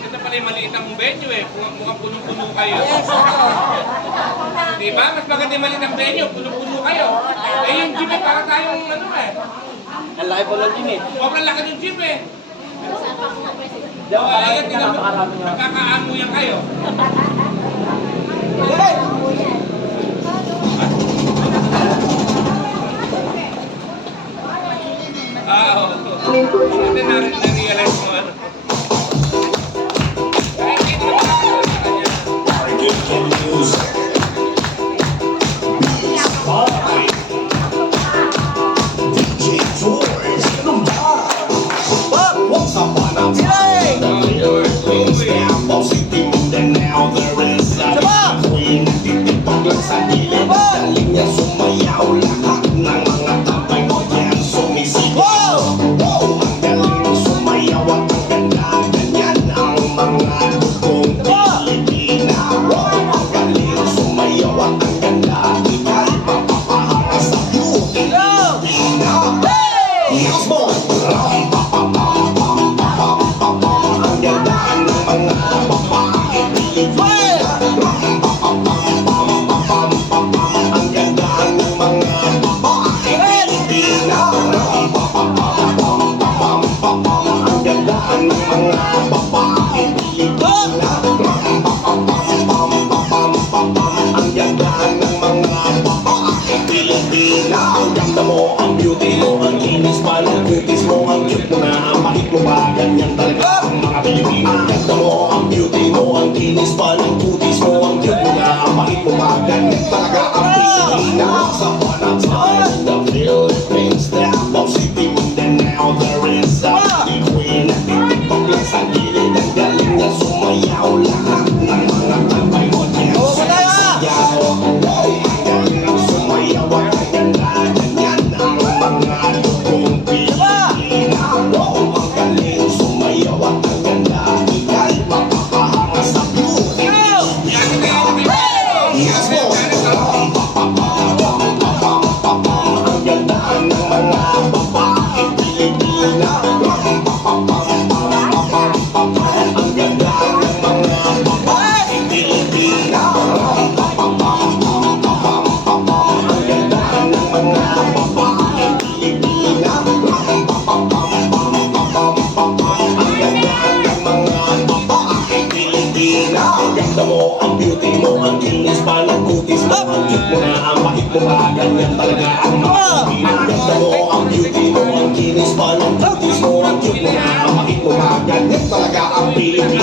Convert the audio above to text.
Ito pala yung maliit ang venue eh. Mukhang punong-puno kayo. Yes, oo. Diba? Mas maganda yung maliit ang venue. Punong-puno kayo. Eh yung gym eh, para tayong ano eh. Ang laki po ng gym eh. Sobrang laki ng gym eh. Di ako Ayan, kakain na napakarami nga. nagkakaano yan kayo. Oo. Hindi na-realize mo ano. Kaya hindi ko makakagawa sa kanya. Once upon a time, the lyrics things down, City Mindanao, there is a queen. Titipag lang sa gilid, daling niya sumayaw. Lahat ng mga tambay mo yan sumisigaw. Wow, ang galing sumayaw at ang ganda. Ganyan ang mga dugong Pilipina. Wow, ang galing sumayaw at ang ganda. Ika'y papapahanga sa beauty Pilipina. Yes, boy! Ang ganda ng mga babae Pilipina. Ang ganda ng mga babae Pilipina. Ang ganda ng mga babae Pilipina. Ang ganda ng mga babae Pilipina. Ang ganda mo, ang beauty mo, ang kinis pa ng kutis mo, ang cute mo na, ang pahit mo ba, ganyan talaga ang mga Pilipina. Ang ganda mo, ang beauty mo, ang kinis pa ng kutis mo, ang cute mo na, ang pahit mo ba, ganyan talaga ang Pilipina. Sa upon a time, the Philippines, Davao City, Mindanao, there is a beauty queen. Titipag lang sa gilid, ang galing niya sumayaw. Lahat ng mga tambay mo niya sumisigaw. Wow, ang galing sumayaw at ang ganda. Ganyan ang mga dugong Pilipina. Wow, ang galing sumayaw at ang ganda. Ika'y papapahanga sa beauty Pilipina. Yes, boy! Ang ganda ng mga babae Pilipina. Ang ganda ng mga babae Pilipina. Ang ganda ng mga babae Pilipina. Ang ganda ng mga babae Pilipina. Ang ganda mo, ang beauty mo, ang kinis pa ng kutis mo, ang cute mo na, ang pahit mo ba, ganyan talaga ang mga Pilipina. Ang ganda mo, ang beauty mo, ang kinis pa ng kutis mo, ang cute mo na, ang pahit mo ba, ganyan talaga ang Pilipina.